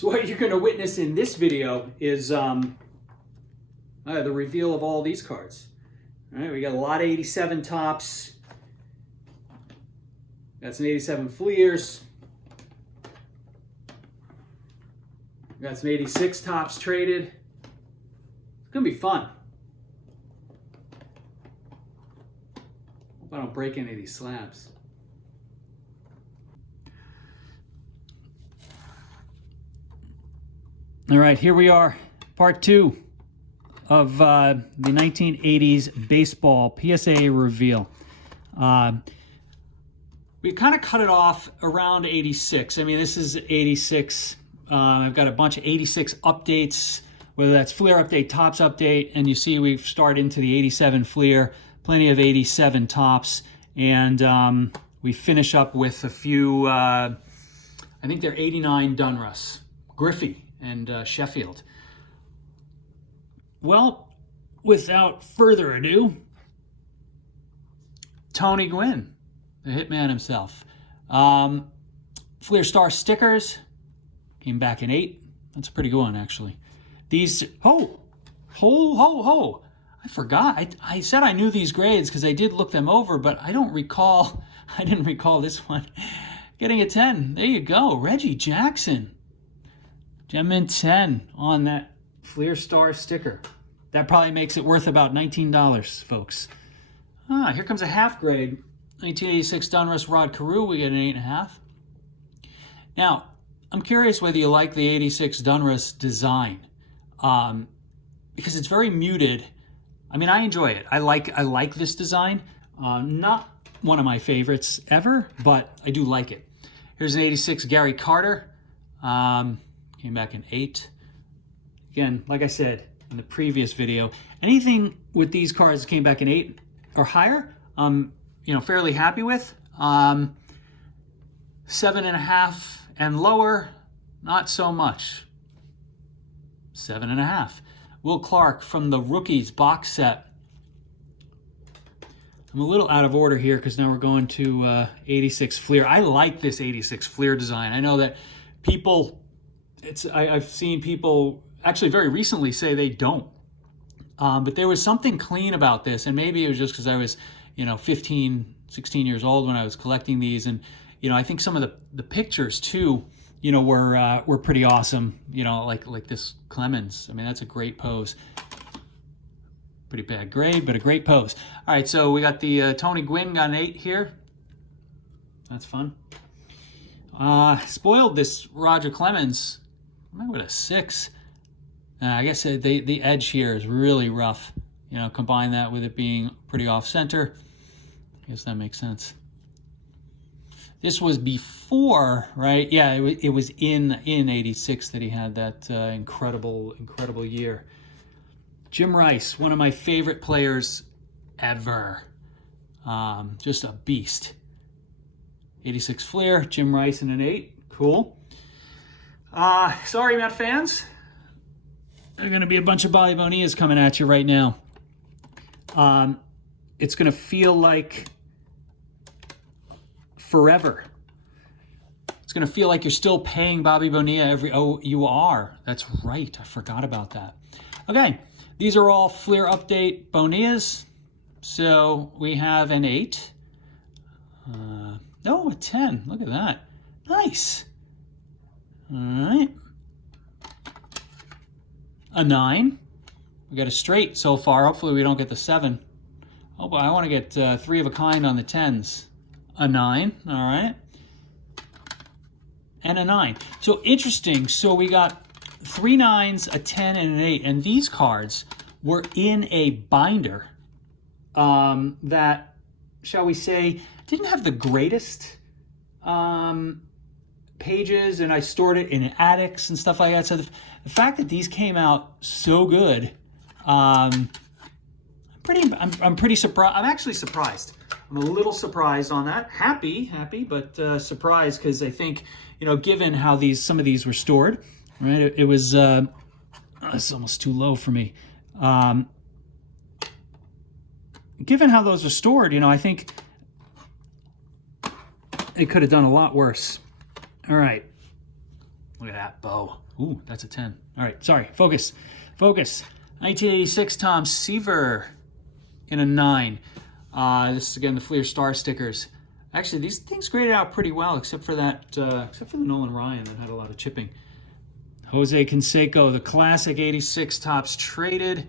So what you're going to witness in this video is the reveal of all these cards. All right, we got a lot of 87 tops. Got some 87 Fleers. Got some 86 tops traded. It's going to be fun. Hope I don't break any of these slabs. All right, here we are, part 2 of the 1980s baseball PSA Reveal. We kind of cut it off around 86. I mean, this is 86. I've got a bunch of 86 updates, whether that's Fleer update, Tops update, and you see we've started into the 87 Fleer, plenty of 87 Tops, and we finish up with a few, I think they're 89 Donruss, Griffey and Sheffield. Well, without further ado, Tony Gwynn, the hitman himself. Fleer Star stickers came back in 8. That's a pretty good one, actually. These, I forgot. I said I knew these grades because I did look them over, but I didn't recall this one. Getting a 10. There you go. Reggie Jackson. Gem Mint 10 on that Fleer Star sticker. That probably makes it worth about $19, folks. Here comes a half grade. 1986 Donruss Rod Carew. We get an 8.5. Now, I'm curious whether you like the 86 Donruss design. Because it's very muted. I mean, I enjoy it. I like this design. Not one of my favorites ever, but I do like it. Here's an 86 Gary Carter. Came back in 8. Again, like I said in the previous video, anything with these cards that came back in 8 or higher, fairly happy with. 7.5 and lower, not so much. 7.5. Will Clark from the Rookies box set. I'm a little out of order here because now we're going to 86 Fleer. I like this 86 Fleer design. I know that people, I've seen people actually very recently say they don't. But there was something clean about this, and maybe it was just because I was, 15, 16 years old when I was collecting these, and I think some of the pictures too, were pretty awesome. Like this Clemens. I mean, that's a great pose. Pretty bad grade, but a great pose. All right, so we got the Tony Gwynn, got an 8 here. That's fun. Spoiled this Roger Clemens. Maybe with a 6. I guess the edge here is really rough. Combine that with it being pretty off center. I guess that makes sense. This was before, right? Yeah, it was in 86 that he had that incredible year. Jim Rice, one of my favorite players ever. Just a beast. 86 Fleer, Jim Rice in an 8. Cool. Sorry, Met fans. There are going to be a bunch of Bobby Bonillas coming at you right now. It's going to feel like forever. It's going to feel like you're still paying Bobby Bonilla you are. That's right. I forgot about that. Okay. These are all Fleer update Bonillas. So we have an 8. A 10. Look at that. Nice. All right. A 9. We got a straight so far. Hopefully we don't get the 7. Oh, but I want to get 3 of a kind on the 10s. A 9. All right. And a 9. So interesting. So we got 3 9s, a 10, and an 8. And these cards were in a binder that, shall we say, didn't have the greatest pages, and I stored it in attics and stuff like that. So the fact that these came out so good, I'm pretty surprised. I'm actually surprised. I'm a little surprised on that. Happy, but surprised because I think, given how some of these were stored, right? It was it's almost too low for me. Given how those are stored, I think it could have done a lot worse. All right. Look at that, Bo. Ooh, that's a 10. All right, sorry, focus. Focus. 1986 Tom Seaver in a 9. This is, again, the Fleer Star stickers. Actually, these things graded out pretty well, except for that, except for the Nolan Ryan that had a lot of chipping. Jose Canseco, the classic 86 Topps traded,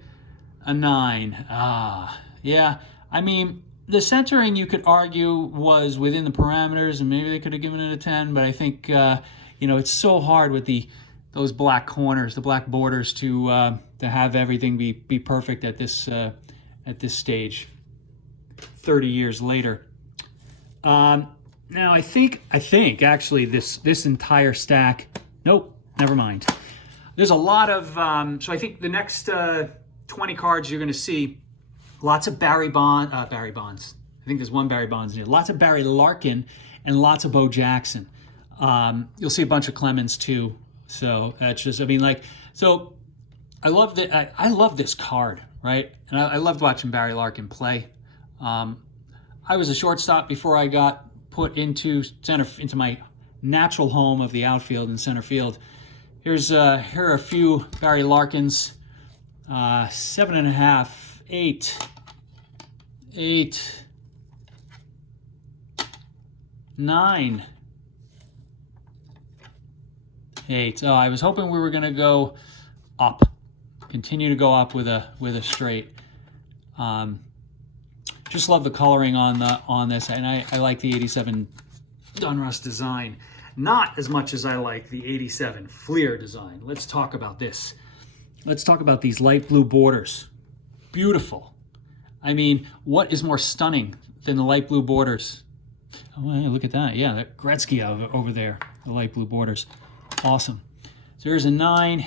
a 9. Yeah, I mean, the centering, you could argue, was within the parameters, and maybe they could have given it a 10, but I think, you know, it's so hard with those black corners, the black borders, to have everything be perfect at this stage, 30 years later. Now, I think actually this entire stack, nope, never mind. There's a lot of, so I think the next 20 cards you're going to see, lots of Barry Bonds. I think there's one Barry Bonds in here. Lots of Barry Larkin and lots of Bo Jackson. You'll see a bunch of Clemens too. So that's just, I mean, like, so I love that. I love this card, right? And I loved watching Barry Larkin play. I was a shortstop before I got put into my natural home of the outfield and center field. Here are a few Barry Larkins. 7.5, 8, 9, 8. Oh, I was hoping we were going to go up, continue to go up with a straight. Just love the coloring on this, and I like the 87 Donruss design. Not as much as I like the 87 Fleer design. Let's talk about this. Let's talk about these light blue borders. Beautiful. I mean, what is more stunning than the light blue borders? Oh, hey, look at that. Yeah, that Gretzky over there, the light blue borders. Awesome. So here's a 9.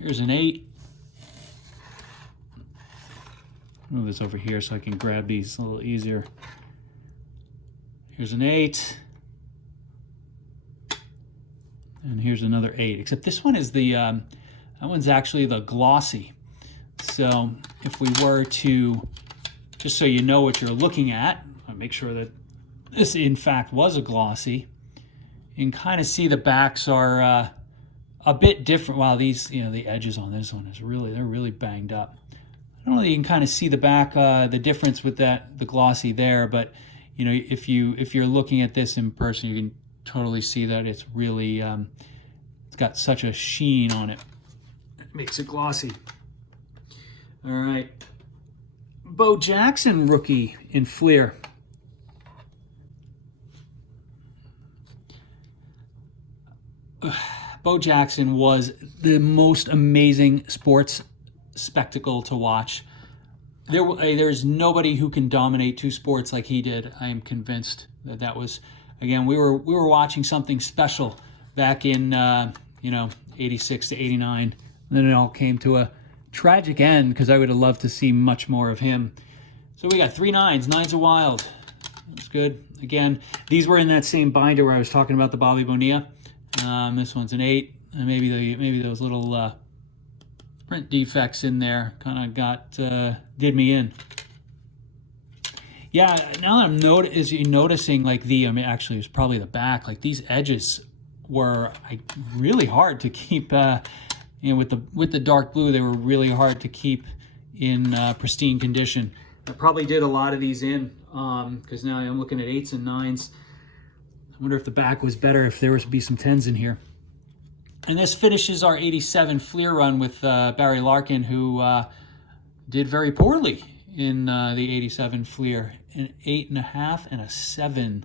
Here's an 8. Move this over here so I can grab these a little easier. Here's an 8. And here's another 8. Except this one is the, that one's actually the glossy. So if we were to, just so you know what you're looking at, I'll make sure that this in fact was a glossy. You can kind of see the backs are a bit different. Wow, these, you know, the edges on this one they're really banged up. I don't know if you can kind of see the back, the difference with the glossy there, but you know, if you're looking at this in person, you can totally see that it's really, it's got such a sheen on it. It makes it glossy. All right. Bo Jackson rookie in Fleer. Bo Jackson was the most amazing sports spectacle to watch. There's nobody who can dominate two sports like he did. I am convinced that was, again, we were watching something special back in 86 to 89. And then it all came to a tragic end because I would have loved to see much more of him. So we got 3 9s. 9's are wild. That's good. Again, these were in that same binder where I was talking about the Bobby Bonilla. This one's an 8. And maybe those little print defects in there kind of did me in. Yeah, now that I'm noticing like actually it was probably the back. Like these edges were really hard to keep. With the dark blue, they were really hard to keep in pristine condition. I probably did a lot of these in because now I'm looking at 8s and 9s. I wonder if the back was better, if there was to be some 10s in here. And this finishes our 87 Fleer run with Barry Larkin, who did very poorly in the 87 Fleer. An 8.5 and a 7.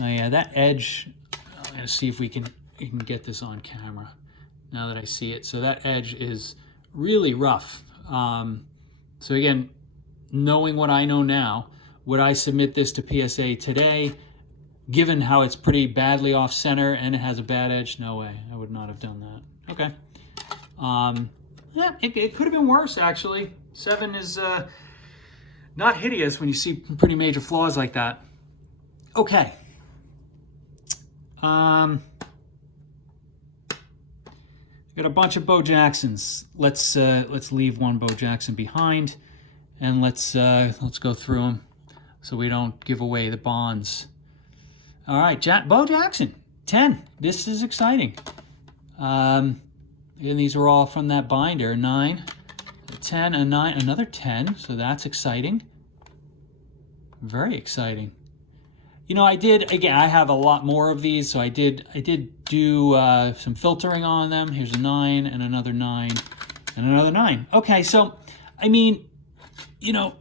Oh yeah, that edge. I'm gonna see if we can get this on camera now that I see it. So that edge is really rough. So again, knowing what I know now, would I submit this to PSA today? Given how it's pretty badly off center and it has a bad edge, no way. I would not have done that. Okay. Yeah, it could have been worse, actually. 7 is not hideous when you see pretty major flaws like that. Okay. Got a bunch of Bo Jacksons. Let's leave one Bo Jackson behind, and let's go through them so we don't give away the bonds. All right, Bo Jackson. 10. This is exciting. And these are all from that binder. 9, a 10, a 9, another 10. So that's exciting. Very exciting. You know, I did, again, I have a lot more of these, so I did do some filtering on them. Here's a 9 and another 9 and another 9. Okay, so, I mean, you know,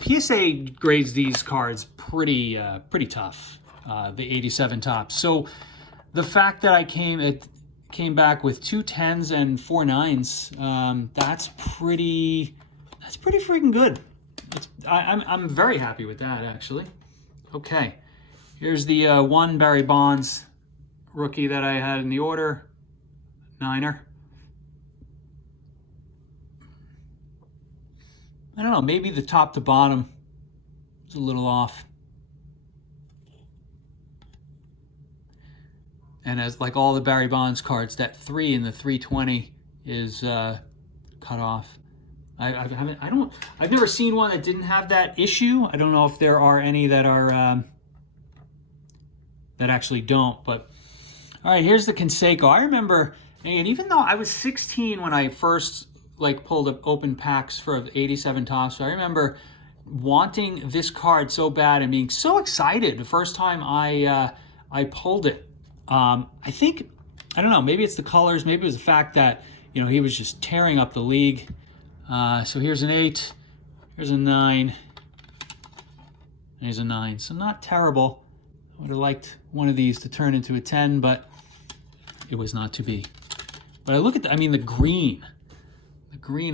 PSA grades these cards pretty tough, the 87 tops. So the fact that I came back with 2 10s and 4 9s, that's pretty freaking good. I'm very happy with that, actually. Okay. Here's the one Barry Bonds rookie that I had in the order, 9er. I don't know, maybe the top to bottom is a little off. And as like all the Barry Bonds cards, that 3 in the 320 is cut off. I've never seen one that didn't have that issue. I don't know if there are any that are that actually don't. But all right, here's the Canseco. I remember, and even though I was 16 when I first like pulled up open packs for 87 tops, so I remember wanting this card so bad and being so excited the first time I pulled it. I think, I don't know, maybe it's the colors, maybe it was the fact that, you know, he was just tearing up the league. So here's an 8, here's a 9, here's a 9. So not terrible. I would have liked one of these to turn into a 10, but it was not to be. But I look at, I mean, the green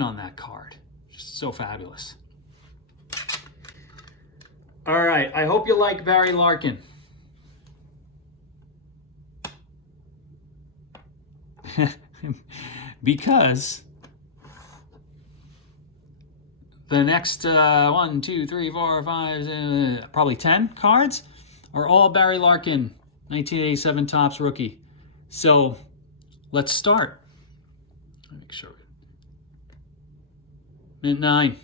on that card, just so fabulous. All right, I hope you like Barry Larkin. Because the next 1, 2, 3, 4, 5, probably 10 cards are all Barry Larkin, 1987 Topps rookie. So let's start. Make sure. Mint 9.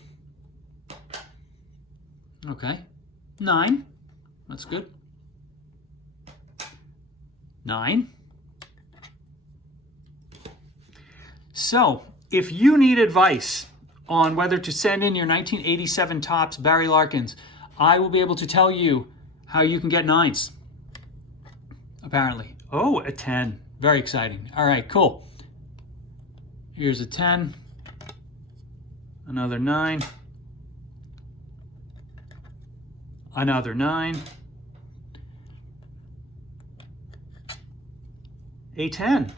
Okay. 9. That's good. 9. So if you need advice on whether to send in your 1987 Topps Barry Larkins, I will be able to tell you how you can get 9s. Apparently. Oh, a 10. Very exciting. All right, cool. Here's a 10. Another 9. Another 9. A 10.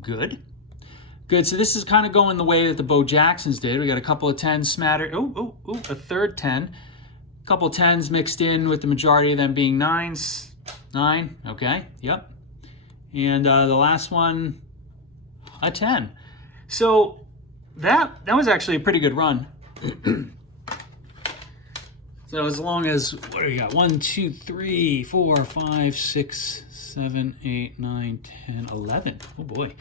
Good. Good. So this is kind of going the way that the Bo Jacksons did. We got a couple of 10s smattered. Oh, a third 10. A couple of 10s mixed in with the majority of them being 9s. 9. Okay. Yep. And the last one, a 10. So that was actually a pretty good run. So as long as, what do we got? 1, 2, 3, 4, 5, 6, 7, 8, 9, 10, 11. Oh boy.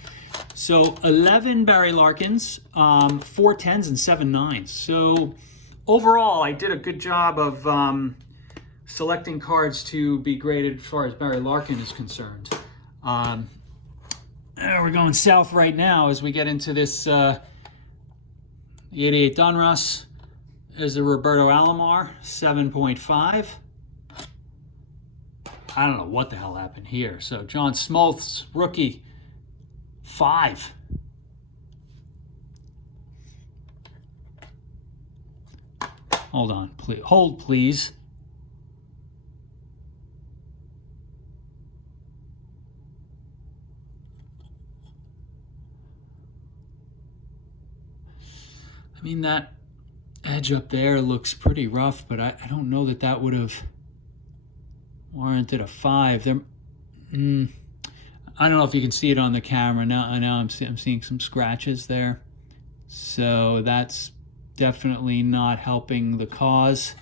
So 11 Barry Larkins, 4 10s and 7 9s. So overall, I did a good job of selecting cards to be graded as far as Barry Larkin is concerned. We're going south right now as we get into this the 88 Donruss. There's the Roberto Alomar, 7.5. I don't know what the hell happened here. So John Smoltz, rookie, 5. Hold on, please. Hold, please. I mean, that edge up there looks pretty rough, but I don't know that that would have warranted a 5. There, I don't know if you can see it on the camera. Now I'm seeing some scratches there. So that's definitely not helping the cause.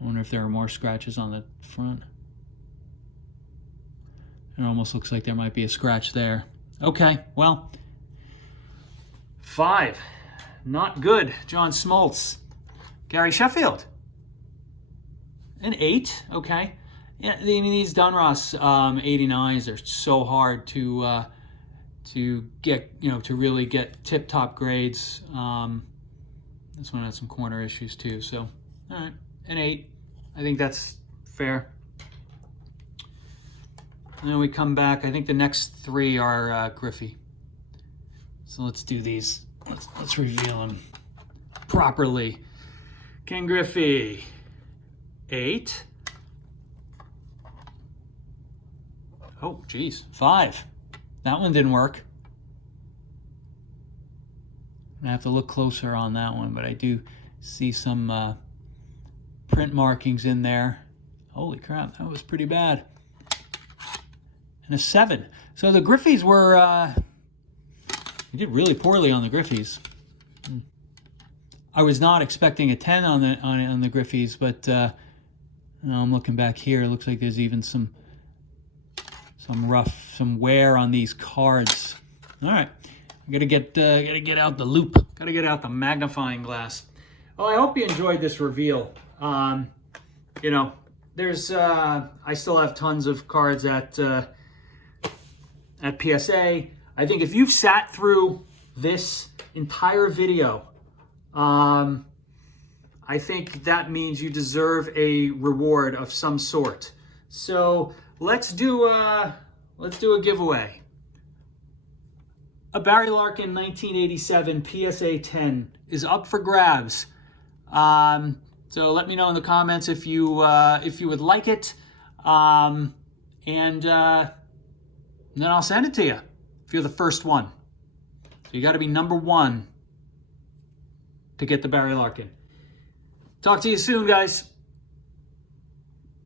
I wonder if there are more scratches on the front. It almost looks like there might be a scratch there. Okay, well, 5. Not good. John Smoltz. Gary Sheffield. An 8. Okay. Yeah, I mean, these Dunross 89s are so hard to get, to really get tip-top grades. This one has some corner issues too. So, all right, an 8. I think that's fair. And then we come back. I think the next 3 are Griffey. So let's do these. Let's reveal them properly. Ken Griffey, 8. Oh, geez, 5. That one didn't work. I have to look closer on that one, but I do see some print markings in there. Holy crap, that was pretty bad. And a 7. So the Griffies were, we did really poorly on the Griffies. I was not expecting a 10 on the Griffies, but I'm looking back here. It looks like there's even some wear on these cards. All right, gotta get out the loop. Gotta get out the magnifying glass. Well, I hope you enjoyed this reveal. There's I still have tons of cards at PSA. I think if you've sat through this entire video, I think that means you deserve a reward of some sort. So let's do a giveaway. A Barry Larkin 1987 PSA 10 is up for grabs. So let me know in the comments if you would like it, and then I'll send it to you if you're the first one. So you got to be number 1 to get the Barry Larkin. Talk to you soon, guys.